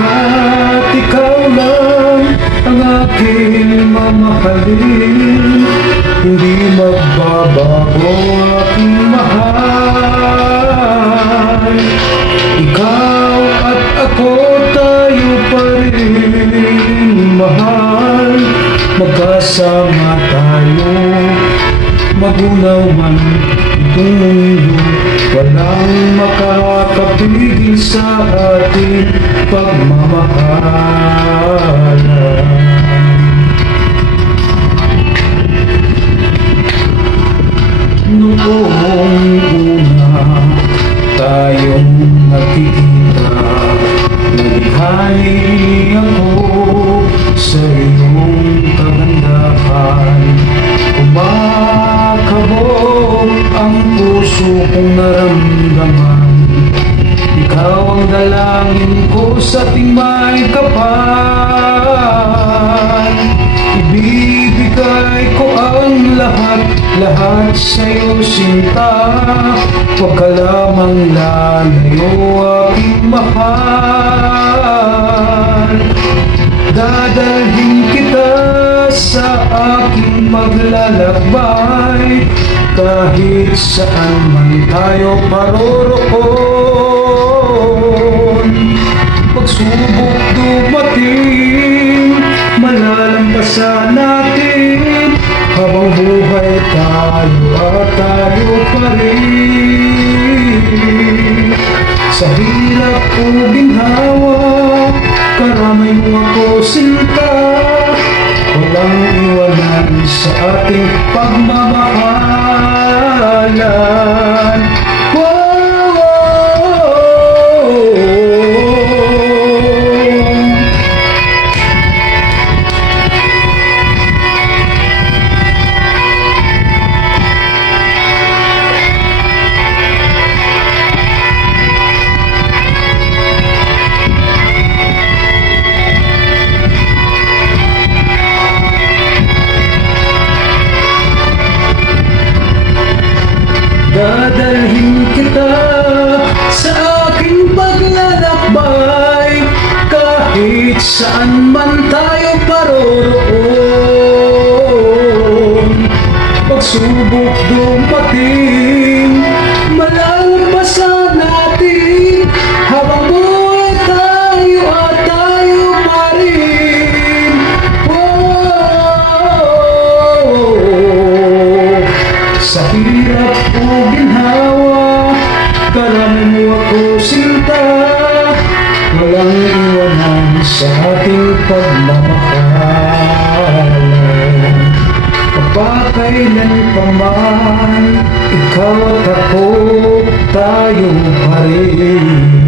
Sapagkat ikaw lang ang aking mamahalin, hindi magbabago aking mahal. Ikaw at ako, tayo pa rin mahal. Magkasama tayo, magunaw man itong mundo, walang makakapigil sa ating pagmamahalan. Noong una tayong nagkikita, nalihani ako sa iyong kagandahan. Kumakabog ang puso kong naramdaman. Ikaw ang dalangin ko sa ating may kapal. Ibibigay ko ang lahat sa'yo, sinta. Huwag ka lamang lalayo, aking mahal. Dadalhin kita sa aking maglalakbay, kahit saan man tayo paroroon. Pagsubok dumating, malalampasan natin. Habang buhay tayo at tayo pa rin. Sa hirap o ginhawa, karamay mo ako, sinta. Walang iwanan sa ating pagmamahalan. Dadalhin kita sa aking paglalakbay, kahit saan man tayo paroroon. Pagsubok dumating, malalampasan natin. Habang buhay tayo at tayo pa rin. Sa hirap o ginhawa, karamay mo ako, sinta. Walang iwanan sa ating pagmamahalan. Kapagkailan pa man, ikaw at ako, tayo pa rin.